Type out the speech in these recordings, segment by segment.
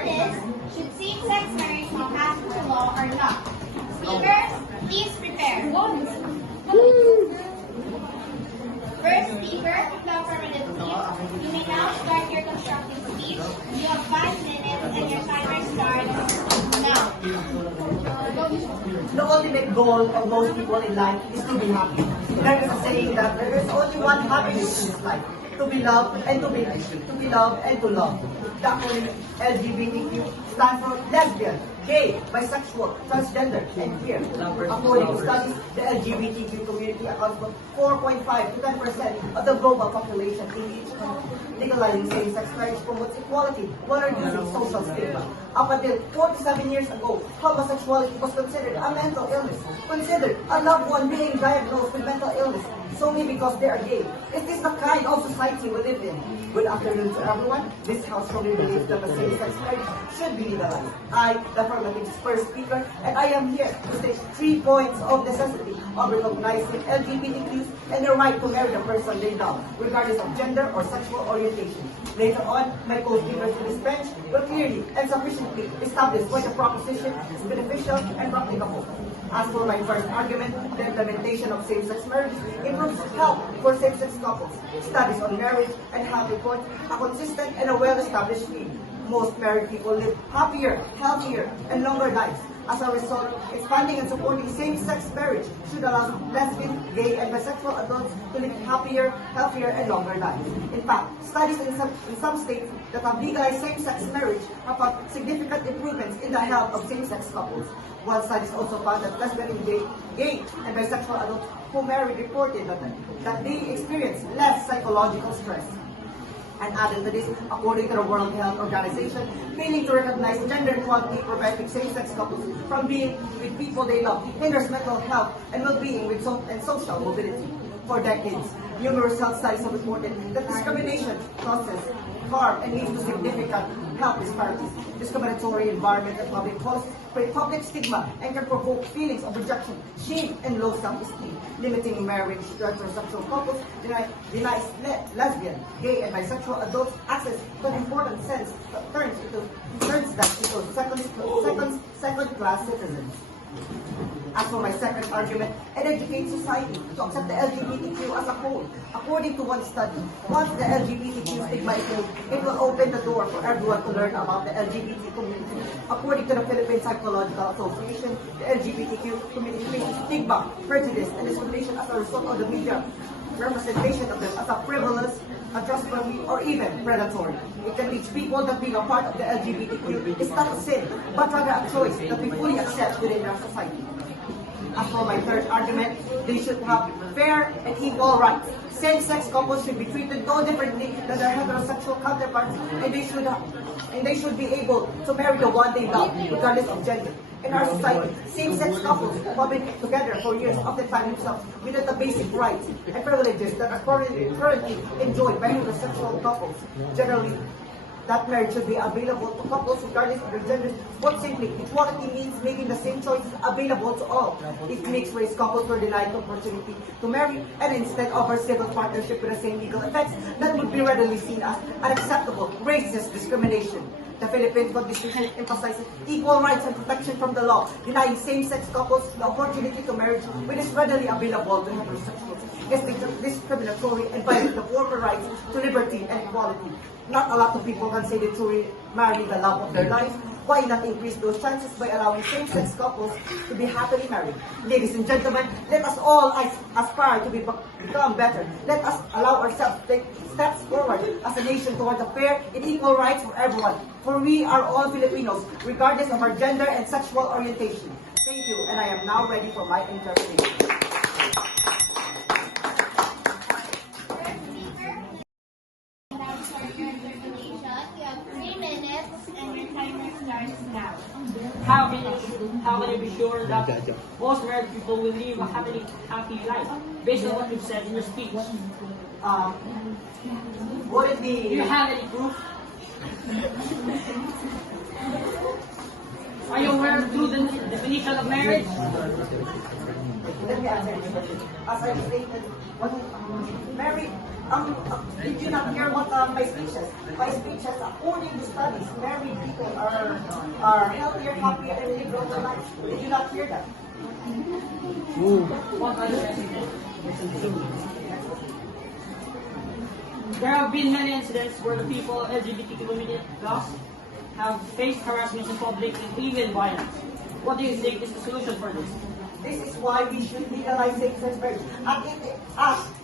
What is, should same-sex marriage be passed into law or not? Speaker, please prepare. First speaker, the affirmative please. You may now start your constructive speech. You have 5 minutes and your timer starts now. The ultimate goal of most people in life is to be happy. There is a saying that there is only one happiness in this life: to be loved and to be loved and to love. The acronym LGBTQ stands for lesbian, gay, bisexual, transgender, and queer. According to studies, the LGBTQ community accounts for 4.5 to 10% of the global population in each country. Legalizing same-sex marriage promotes equality while reducing social stigma. Up until 47 years ago, homosexuality was considered a mental illness, considered a loved one being diagnosed with mental illness, solely because they are gay. Is this the kind of society we live in? Good afternoon to everyone. This House strongly believes that the same-sex marriage should be legalized. I, the affirmative's first speaker, and I am here to state 3 points of necessity of recognizing LGBTQs and their right to marry the person they love, regardless of gender or sexual orientation. Later on, my co-speakers to this bench will clearly and sufficiently establish why the proposition is beneficial and practicable. As for my first argument, the implementation of same-sex marriage improves health for same-sex couples. Studies on marriage and health report a consistent and a well-established field. Most married people live happier, healthier, and longer lives. As a result, expanding and supporting same-sex marriage should allow lesbian, gay, and bisexual adults to live happier, healthier, and longer lives. In fact, studies in some states that have legalized same-sex marriage have found significant improvements in the health of same-sex couples. While studies also found that lesbian and gay and bisexual adults who married reported that they experience less psychological stress. And added to this, according to the World Health Organization, failing to recognize gender equality preventing same-sex couples from being with people they love hinders mental health and well-being and social mobility. For decades, numerous health studies have reported that discrimination causes harm and leads to significant health disparities. Discriminatory environment and public policies create public stigma and can provoke feelings of rejection, shame, and low self-esteem. Limiting marriage to heterosexual couples denies lesbian, gay, and bisexual adults access to an important sense that turns them into second-class citizens. As for my second argument, it educates society to accept the LGBTQ as a whole. According to one study, once the LGBTQ stigma is removed, it will open the door for everyone to learn about the LGBT community. According to the Philippine Psychological Association, the LGBTQ community faces stigma, prejudice, and discrimination as a result of the media representation of them as a frivolous, untrustworthy, or even predatory. It can teach people that being a part of the LGBTQ is not a sin, but rather a choice that we fully accept within our society. As for my third argument, they should have fair and equal rights. Same-sex couples should be treated no differently than their heterosexual counterparts, and they should be able to marry the one they love, regardless of gender. In our society, same-sex couples who have been together for years often find themselves without the basic rights and privileges that are currently enjoyed by heterosexual couples. Generally, that marriage should be available to couples regardless of their genders. Put simply, equality means making the same choices available to all. If mixed-race couples were denied the opportunity to marry and instead offer civil partnership with the same legal effects, that would be readily seen as unacceptable racist discrimination. The Philippine Constitution emphasizes equal rights and protection from the law, denying same-sex couples the opportunity to marriage which is readily available to heterosexuals. It's discriminatory and violates the former rights to liberty and equality. Not a lot of people can say they truly marry the love of their life. Why not increase those chances by allowing same-sex couples to be happily married? Ladies and gentlemen, let us all aspire to become better. Let us allow ourselves to take steps forward as a nation toward a fair and equal rights for everyone. For we are all Filipinos, regardless of our gender and sexual orientation. Thank you, and I am now ready for my interpretation. You have 3 minutes and your timer starts now. How can I be sure that most married people will live a happy life based on what you've said in your speech? Would it Do be... you have any proof? Are you aware of the definition of marriage? Let me answer this question. As I stated, Mary, did you not hear what my speech says? My speech says, according to studies, married people are healthier, happier, and live longer lives. Did you not hear that? What are your estimates? There have been many incidents where the people LGBT community plus have faced harassment in public and even violence. What do you think is the solution for this? This is why we should legalize same-sex marriage. And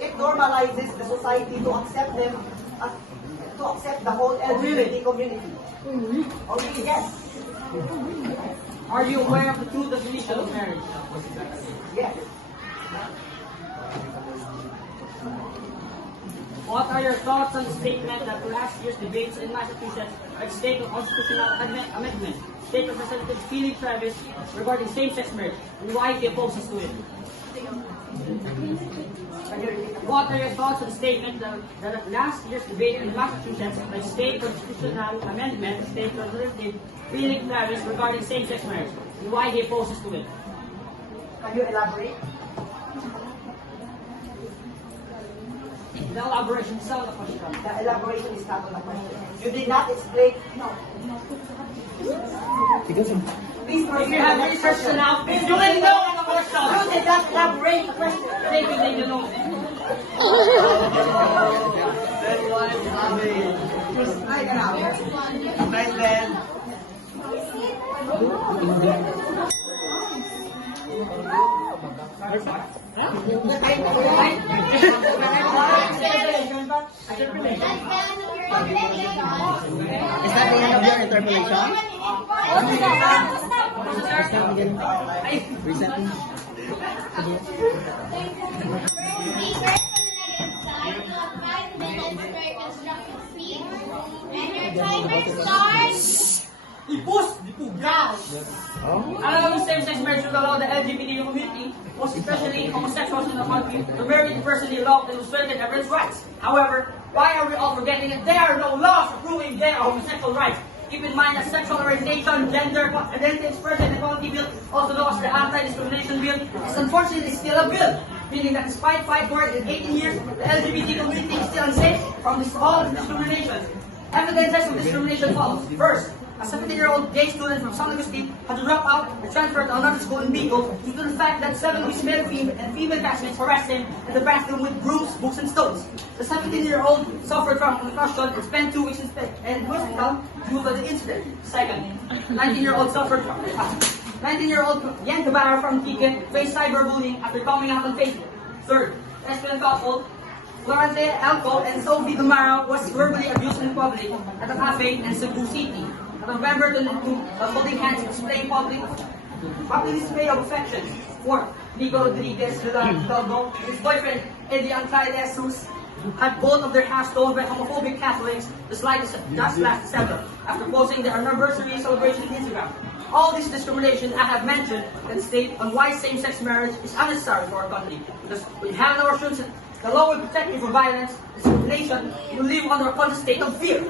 it normalizes the society to accept them, to accept the whole LGBT community. Oh, really? Yes. Are you aware of the true definition of marriage? Yes. What are your thoughts on the statement that last year's debates in Massachusetts at state constitutional amendment, State Representative Philly Travis regarding same-sex marriage and why he opposes to it? What are your thoughts on the statement that at last year's debate in Massachusetts by State Constitutional Amendment, State Representative Philly Travis regarding same-sex marriage and why he opposes to it? Can you elaborate? The elaboration is not the question. The elaboration is not on the question. You did not explain. No. Please If you have researched enough, you will know the question. You did not elaborate the question. Take you know. Is that the end of your interpellation? Recently. Allowing same-sex marriage would allow the LGBT community, most especially homosexuals in the country, to marry the person they love and to certain everyone's rights. However, why are we all forgetting that there are no laws approving their homosexual rights? Keep in mind that sexual orientation, gender, identity expression, and equality bill, also known as the Anti-Discrimination Bill, is unfortunately still a bill. Meaning that despite fight for it in 18 years, the LGBT community is still unsafe from all discrimination. Evidences of discrimination follows. First, a 17-year-old gay student from San Luis State had to drop out and transfer to another school in Bicol due to the fact that 7 of his male and female classmates harassed him in the bathroom with brooms, books, and stones. The 17-year-old suffered from concussion and spent 2 weeks in hospital due to the incident. Second, 19-year-old suffered from 19-year-old Yan Tabarra from Quique faced cyberbullying after coming out on Facebook. Third, lesbian couple Florence Alco and Sophie Dumaro was verbally abused in public at a cafe in Cebu City. On November 22, holding hands displaying public display of affection. Fourth, Nico Rodriguez Hidalgo, his boyfriend Eddie Anclaide Jesus, had both of their house stolen by homophobic Catholics just last December after posting their anniversary celebration on Instagram. All this discrimination I have mentioned can state on why same-sex marriage is unnecessary for our country. Because we have no assurance the law will protect you from violence, discrimination, you live under a constant state of fear.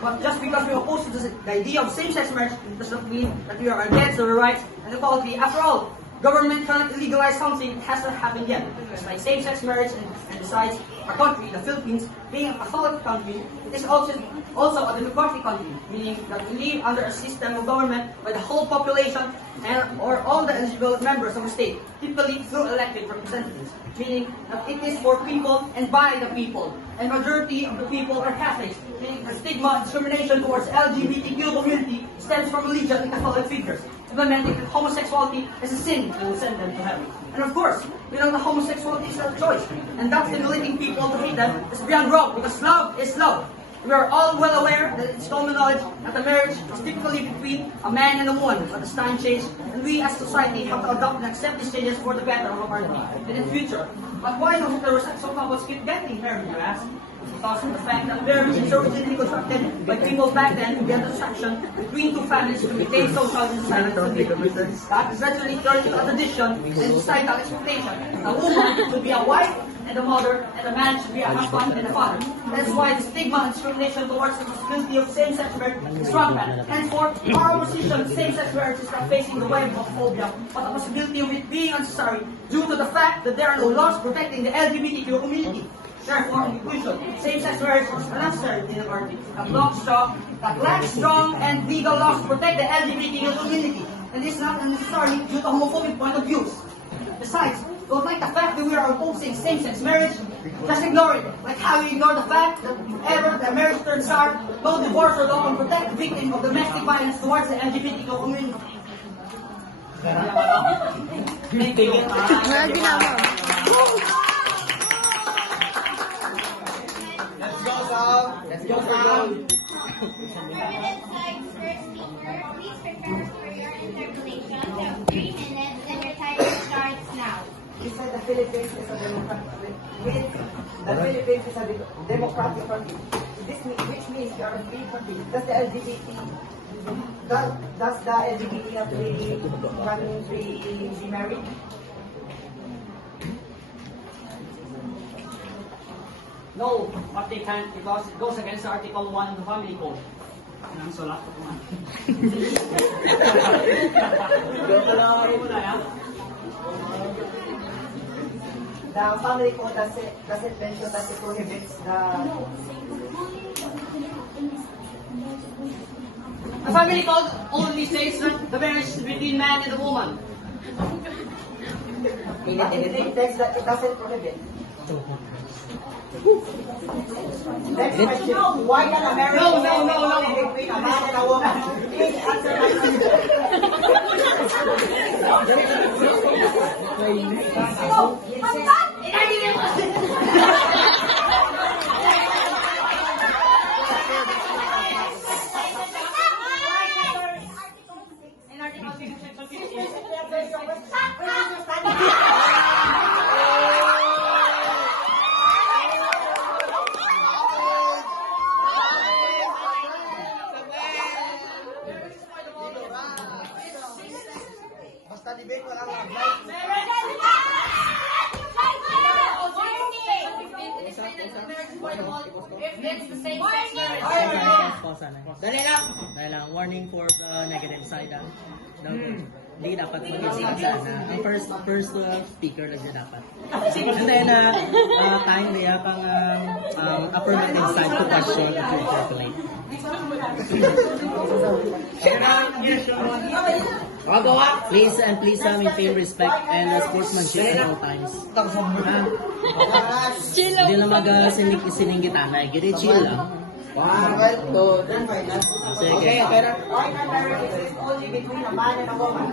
But just because we oppose to the idea of same-sex marriage does not mean that we are against the rights and equality. After all, government cannot legalize something that has not happened yet. Just like same-sex marriage and besides, our country, the Philippines, being a Catholic country, it is also a democratic country, meaning that we live under a system of government where the whole population or all the eligible members of the state, typically through elected representatives, meaning that it is for people and by the people, and majority of the people are Catholics, meaning the stigma and discrimination towards LGBTQ community stems from religion and Catholic figures, implementing that homosexuality is a sin that will send them to heaven. And of course, we know that homosexuality is a choice, and that's stimulating people to hate them is beyond wrong, because love is love. We are all well aware that it's common knowledge that a marriage is typically between a man and a woman, but as time changes, and we as society have to adopt and accept these changes for the better of our country and in the future. But why do heterosexual couples keep getting married, you ask? Because of the fact that marriage is originally constructed by people back then to get attraction between two families to maintain social and societal stability. That eventually turned into a tradition and societal expectation. A woman should be a wife and the mother, and the man should be a husband and a father. That's why the stigma and discrimination towards the possibility of same-sex marriage is rampant. Henceforth, our opposition to same-sex marriage is not facing the wave of phobia, but the possibility of it being unnecessary due to the fact that there are no laws protecting the LGBTQ community. Therefore, in conclusion, same-sex marriage is unnecessary in the party that lacks strong and legal laws to protect the LGBTQ community, and is not unnecessary due to homophobic point of views. Besides, don't like the fact that we are opposing same-sex marriage, just ignore it. Like how you ignore the fact that if ever the marriage turns sour, no divorce or law can protect the victim of domestic violence towards the LGBTQ community. Let's go, Sam. Affirmative side's first speaker, please prepare for your interpolation. You have 3 minutes and your timer starts now. He said the Philippines is a democratic country. Which means you are a free country. Does the LGBT can be married? No, but they can't because it goes against Article 1 of the Family Code. Ang sulat ko naman. The family code doesn't mention that it prohibits the... The Family Code only says that the marriage is between man and a woman. But it says that it doesn't prohibit. Next question. Why can a marriage No. be between a man and a woman? Please answer my In Article 6, Basta debate, wala lang. Dali lang! Warning for the negative side. Hindi dapat mag-isa na. Ang first speaker lang siya dapat. And then, time niya pang affirmative side to question at your calculate. Please maintain respect and sportsmanship at all times. Hindi lang mag-sininggitan na. Giri chill lang. Okay, Sige. why can marriage exist only between a man and a woman?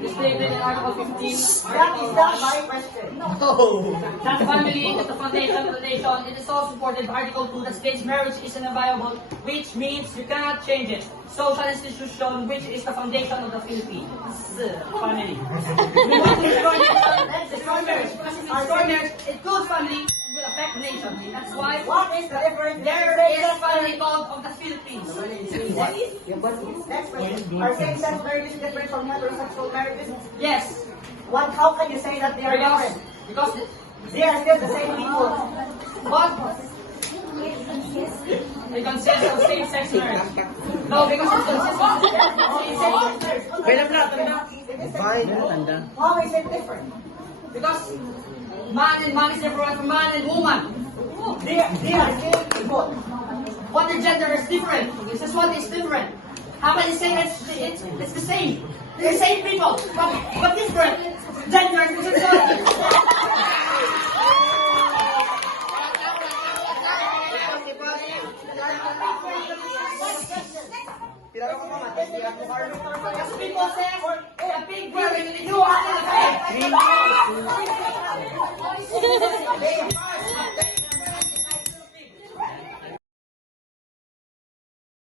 It's stated in Article 15. That is not my question. That family is the foundation of the nation. It is also supported by Article 2 that states marriage is inviolable, which means you cannot change it. Social institution, which is the foundation of the Philippines. Family. We want to destroy marriage. Because if we destroy marriage, it goes family, it will affect the nation. That's why What is the difference? there is family code of the Philippines. Next question. Are same-sex marriages different from heterosexual marriages? Yes. How can you say that they are different? Because They are still the same people. what? It consists of same-sex marriage. No, because it consists of same-sex marriage. Tanda. How is it different? Because man and man is different from man and woman. They are still people. But the gender is different. This one is different. How can you say it's the same? They're the same people, but different. Gender and sexuality. Because people say, a big bird, you are the